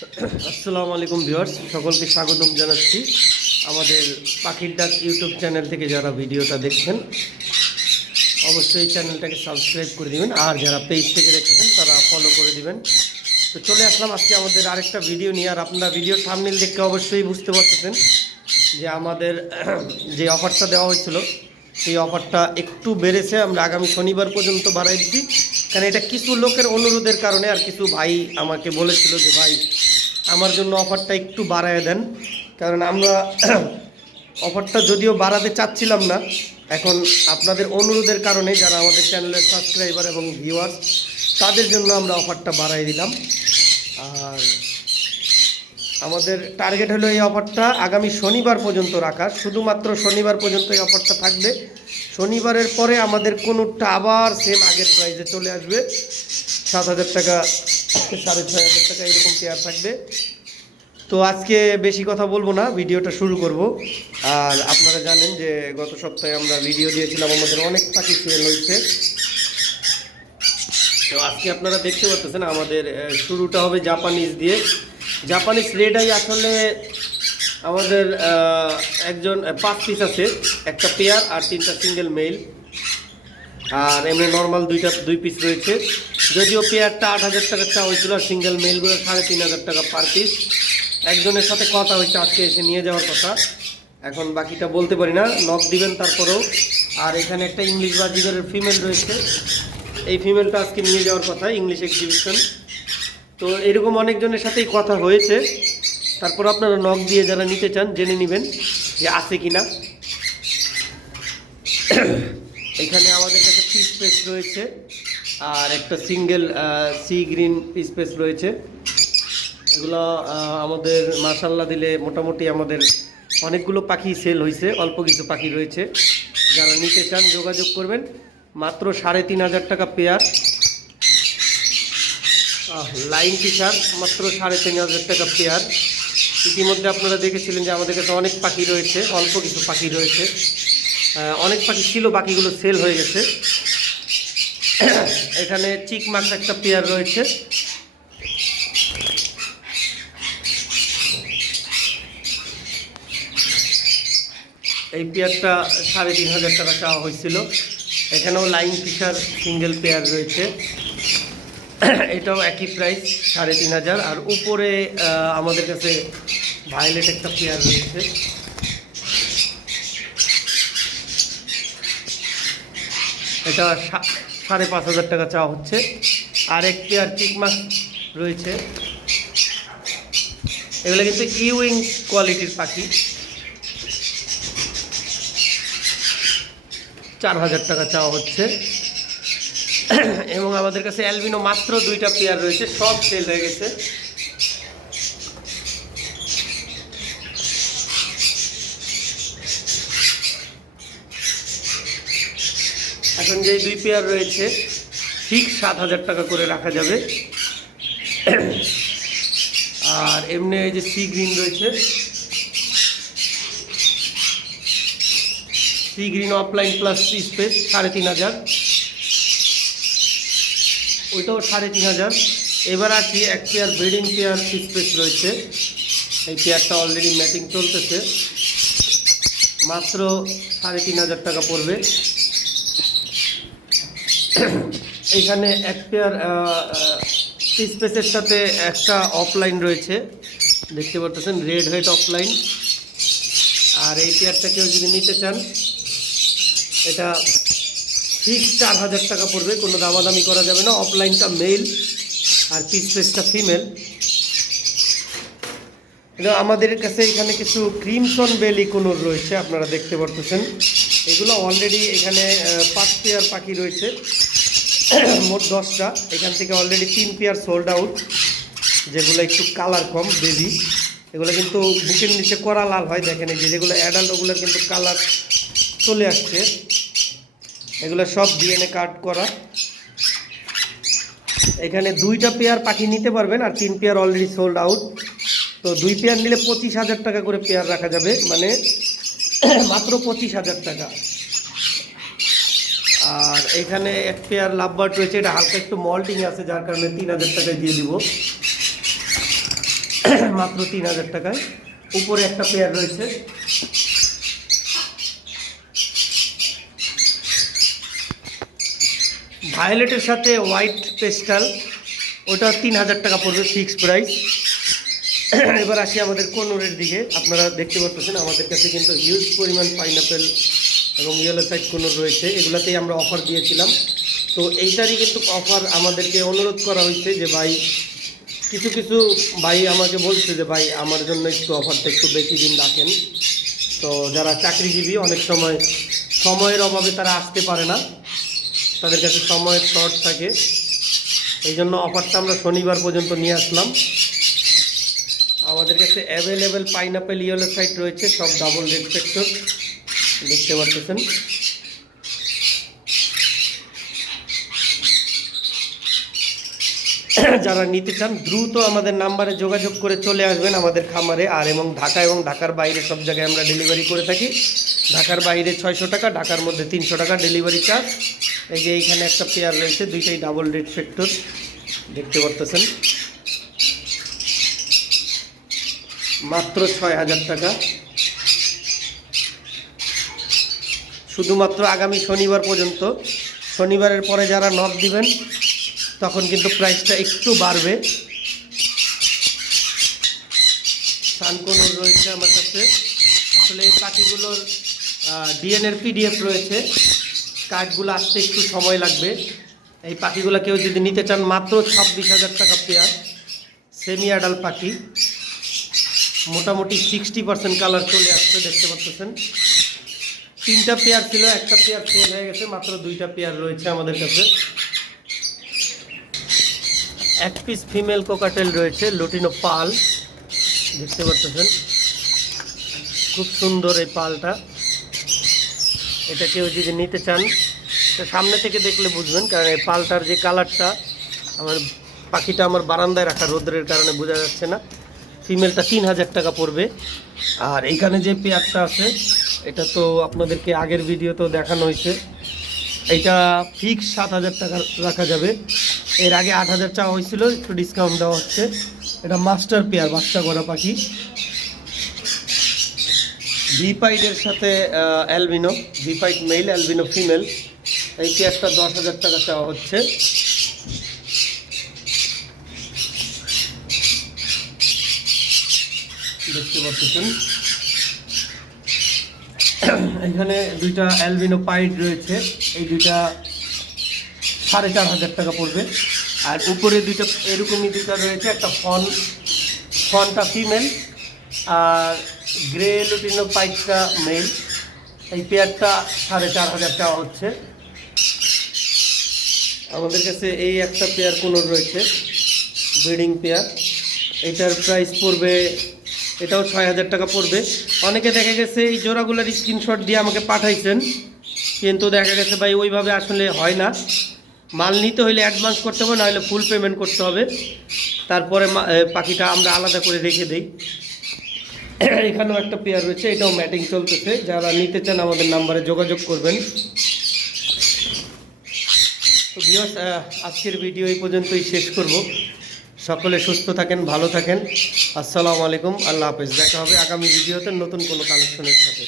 আসসালামু আলাইকুম ভিউয়ার্স, সকলকে স্বাগতম জানাচ্ছি আমাদের পাখির ডাক ইউটিউব চ্যানেল থেকে যারা ভিডিওটা দেখছেন, অবশ্যই চ্যানেলটাকে সাবস্ক্রাইব করে দিবেন, আর যারা পেজ থেকে দেখতেছেন তারা ফলো করে দিবেন। তো চলে আসলাম আজকে আমাদের আরেকটা ভিডিও নিয়ে, আর আপনারা ভিডিওর থামনেল দেখে অবশ্যই বুঝতে পারতেছেন যে আমাদের যে অফারটা দেওয়া হয়েছিল, সেই অফারটা একটু বেড়েছে। আমরা আগামী শনিবার পর্যন্ত বাড়াই দিচ্ছি। কারণ এটা কিছু লোকের অনুরোধের কারণে আর কিছু ভাই আমাকে বলেছিল যে, ভাই আমার জন্য অফারটা একটু বাড়ায় দেন। কারণ আমরা অফারটা যদিও বাড়াতে চাচ্ছিলাম না, এখন আপনাদের অনুরোধের কারণে যারা আমাদের চ্যানেলের সাবস্ক্রাইবার এবং ভিউয়ার্স, তাদের জন্য আমরা অফারটা বাড়াই দিলাম। আর আমাদের টার্গেট হলো এই অফারটা আগামী শনিবার পর্যন্ত রাখা। শুধুমাত্র শনিবার পর্যন্ত এই অফারটা থাকবে। শনিবারের পরে আমাদের কোনোটা আবার সেম আগের প্রাইসে চলে আসবে। সাত হাজার টাকা সাড়ে ছয় হাজার টাকা এরকম পেয়ার থাকবে। তো আজকে বেশি কথা বলব না, ভিডিওটা শুরু করব। আর আপনারা জানেন যে গত সপ্তাহে আমরা ভিডিও দিয়েছিলাম, আমাদের অনেক পাখি সেল হয়েছে। তো আজকে আপনারা দেখতে পাচ্ছেন আমাদের শুরুটা হবে জাপানিজ দিয়ে। জাপানিজ রেড আই আসলে আমাদের একজন পাঁচ পিস আছে। একটা পেয়ার আর তিনটা সিঙ্গেল মেল আর এমনি নর্মাল দুইটা, দুই পিস রয়েছে। যদিও পেয়ারটা আট হাজার টাকা চা হয়েছিল সিঙ্গেল মেলগুলো সাড়ে তিন হাজার টাকা পার পিস একজনের সাথে কথা হয়েছে আজকে এসে নিয়ে যাওয়ার কথা। এখন বাকিটা বলতে পারি না নক দিবেন তারপরেও। আর এখানে একটা ইংলিশ বাজিগরের ফিমেল রয়েছে। এই ফিমেলটা আজকে নিয়ে যাওয়ার কথা ইংলিশ এক্সিবিশন তো এরকম অনেকজনের সাথেই কথা হয়েছে। তারপর আপনারা নক দিয়ে যারা নিতে চান, জেনে নেবেন যে আছে কি না এখানে আমাদের কাছে পিস পেস রয়েছে। আর একটা সিঙ্গেল সি গ্রিন স্পেস রয়েছে। এগুলো আমাদের মাসাল্লা দিলে মোটামুটি আমাদের অনেকগুলো পাখি সেল হয়েছে অল্প কিছু পাখি রয়েছে। যারা নিতে চান, যোগাযোগ করবেন। মাত্র সাড়ে তিন হাজার টাকা পেয়ার। লাইন ফিশার, মাত্র সাড়ে তিন হাজার টাকা পেয়ার। ইতিমধ্যে আপনারা দেখেছিলেন যে আমাদের কাছে অনেক পাখি রয়েছে, অল্প কিছু পাখি রয়েছে। অনেক পাখি ছিল, বাকিগুলো সেল হয়ে গেছে। এখানে চিক মাছ একটা পেয়ার রয়েছে। এই পেয়ারটা সাড়ে তিন হাজার টাকা চাওয়া হয়েছিল। এখানেও লাইন ফিশার সিঙ্গেল পেয়ার রয়েছে। এটাও একই প্রাইস সাড়ে তিন হাজার। আর উপরে আমাদের কাছে ভায়োলেট একটা পেয়ার রয়েছে। এটা সাড়ে পাঁচ হাজার টাকা চাওয়া হচ্ছে। আর এক পেয়ার চিকমাস রয়েছে। এগুলো কিন্তু ইউইং কোয়ালিটির পাখি। চার হাজার টাকা চাওয়া হচ্ছে। এবং আমাদের কাছে অ্যালবিনো মাত্র দুইটা পেয়ার রয়েছে, সব সেল হয়ে গেছে। এখন যে দুই পেয়ার রয়েছে, ঠিক সাত হাজার টাকা করে রাখা যাবে। আর এমনি এই যে সি গ্রিন রয়েছে, সি গ্রিন অফলাইন প্লাস সি স্পেস, সাড়ে তিন হাজার। ওইটাও সাড়ে তিন হাজার। এবার আর কি এক পেয়ার ব্রিডিং পেয়ার সি স্পেস রয়েছে। এই পেয়ারটা অলরেডি ম্যাটিং চলতেছে। মাত্র সাড়ে তিন হাজার টাকা পড়বে। এখানে এক পেয়ার স্পেসের সাথে একটা অফলাইন রয়েছে। দেখতে পাচ্ছেন রেড হোয়াইট অফলাইন আর এই পেয়ারটা কেউ যদি নিতে চান, এটা ঠিক চার হাজার টাকা পড়বে, কোনো দামাদামি করা যাবে না। অফলাইনটা মেল আর পিস পেসটা ফিমেল আমাদের কাছে এখানে কিছু ক্রিমসন বেলি কোনোর রয়েছে, আপনারা দেখতে পারতেছেন। এগুলো অলরেডি এখানে পাঁচ পেয়ার পাখি রয়েছে। মোট দশটা। এখান থেকে অলরেডি তিন পেয়ার সোল্ড আউট যেগুলো একটু কালার কম বেবি এগুলো কিন্তু বুকের নিচে করা লাল হয়, দেখেন যে যেগুলো অ্যাডাল্ট ওগুলোর কিন্তু কালার চলে আসছে। এগুলো সব ডিএনএ কার্ড করা। এখানে দুইটা পেয়ার পাখি নিতে পারবেন আর তিন পেয়ার অলরেডি সোল্ড আউট তো দুই পেয়ার নিলে পঁচিশ হাজার টাকা করে পেয়ার রাখা যাবে মানে মাত্র পঁচিশ হাজার টাকা। আর এখানে এক পেয়ার লাভবার্ড রয়েছে, এটা হালকা একটু মল্টিং আছে, যার কারণে তিন হাজার টাকায় দিয়ে দিব। মাত্র তিন হাজার টাকায়। উপরে একটা পেয়ার রয়েছে। ভায়োলেটের সাথে হোয়াইট পেস্টাল, ওটা তিন হাজার টাকা পড়বে ফিক্সড প্রাইস। এবার আসি আমাদের কোনোরের দিকে। আপনারা দেখতে পাচ্ছেন, আমাদের কাছে কিন্তু হিউজ পরিমাণ পাইনাপেল এবং ইয়েলো সাইড কোনোর রয়েছে, এগুলাতেই আমরা অফার দিয়েছিলাম। তো এইটারই কিন্তু অফার আমাদেরকে অনুরোধ করা হয়েছে যে ভাই, কিছু কিছু ভাই আমাকে বলছে যে ভাই, আমার জন্য একটু অফারটা একটু বেশি দিন রাখেন। তো যারা চাকরিজীবী, অনেক সময় সময়ের অভাবে তারা আসতে পারে না। তাদের কাছে সময়ের শর্ট থাকে। এই জন্য অফারটা আমরা শনিবার পর্যন্ত নিয়ে আসলাম। আমাদের কাছে অ্যাভেলেবেল পাইনাপেল ইয়েলো সাইট রয়েছে, সব ডাবল রেড ফ্যাক্টর দেখতে পাচ্ছেন যারা নিতে চান, দ্রুত আমাদের নাম্বারে যোগাযোগ করে চলে আসবেন আমাদের খামারে। আর এবং ঢাকা এবং ঢাকার বাইরে সব জায়গায় আমরা ডেলিভারি করে থাকি। ঢাকার বাইরে ছয়শো টাকা, ঢাকার মধ্যে তিনশো টাকা ডেলিভারি চার্জ। এই যে এইখানে একটা পেয়ার রয়েছে, দুইটাই ডাবল রেড ফ্যাক্টর দেখতে পারতেছেন। মাত্র ছয় হাজার টাকা। শুধুমাত্র আগামী শনিবার পর্যন্ত, শনিবারের পরে যারা নক দিবেন, তখন কিন্তু প্রাইসটা একটু বাড়বে। সানকোনোর রয়েছে আমার কাছে। আসলে এই পাখিগুলোর ডিএনএর পিডিএফ রয়েছে। কার্ডগুলো আসতে একটু সময় লাগবে। এই পাখিগুলো কেউ যদি নিতে চান, মাত্র ছাব্বিশ হাজার টাকা পেয়ার। সেমি অ্যাডাল পাখি। মোটামুটি সিক্সটি পার্সেন্ট কালার চলে আসছে, দেখতে পাচ্ছেন। তিনটা পেয়ার ছিল, একটা পেয়ার সেল হয়ে গেছে, মাত্র দুইটা পেয়ার রয়েছে আমাদের কাছে। এক পিস ফিমেল কোকাটেল রয়েছে লুটিনো পাল। দেখতে পাচ্ছেন? খুব সুন্দর এই পালটা। এটা কেউ যদি নিতে চান সামনে থেকে দেখলে বুঝবেন, কারণ এই পালটার যে কালারটা আমার পাখিটা আমার বারান্দায় রাখা রোদ্রের কারণে বোঝা যাচ্ছে না। ফিমেলটা তিন হাজার টাকা পড়বে। আর এইখানে যে পেয়ারটা আছে এটা তো আপনাদেরকে আগের ভিডিওতেও দেখানো হয়েছে। এটা ফিক্স সাত হাজার টাকা রাখা যাবে। এর আগে আট হাজার চাওয়া হয়েছিল, একটু ডিসকাউন্ট দেওয়া হচ্ছে। এটা মাস্টার পেয়ার বাচ্চা করা পাখি। ভিপাইডের সাথে অ্যালবিনো ভিপাইড মেল অ্যালবিনো ফিমেল এই পেয়ারটা দশ হাজার টাকা চাওয়া হচ্ছে। দেখতে পাচ্ছেন। এখানে দুইটা অ্যালবিনো পাইড রয়েছে। এই দুইটা সাড়ে চার হাজার টাকা পড়বে। আর উপরে দুইটা, এরকমই দুইটা রয়েছে, একটা ফন, ফনটা ফিমেল, আর গ্রে লুটিনো পাইটটা মেল। এই পেয়ারটা সাড়ে চার হাজার টাকা হচ্ছে। আমাদের কাছে এই একটা পেয়ার কোনো রয়েছে, ব্রিডিং পেয়ার। এটার প্রাইস পড়বে এটাও ছয় হাজার টাকা পড়বে। অনেকে দেখা গেছে এই জোড়াগুলোর স্ক্রিনশট দিয়ে আমাকে পাঠাইছেন। কিন্তু দেখা গেছে ভাই, ওইভাবে আসলে হয় না। মাল নিতে হলে অ্যাডভান্স করতে হবে, নাহলে ফুল পেমেন্ট করতে হবে। তারপরে পাখিটা আমরা আলাদা করে রেখে দিই। এখানেও একটা পেয়ার রয়েছে, এটাও ম্যাটিং চলতেছে। যারা নিতে চান আমাদের নাম্বারে যোগাযোগ করবেন। তো আজকের ভিডিও এই পর্যন্তই শেষ করব। সকলে সুস্থ থাকেন, ভালো থাকেন। আসসালামু আলাইকুম, আল্লাহ হাফেজ। দেখা হবে আগামী ভিডিওতে নতুন কোনো কালেকশনের সাথে।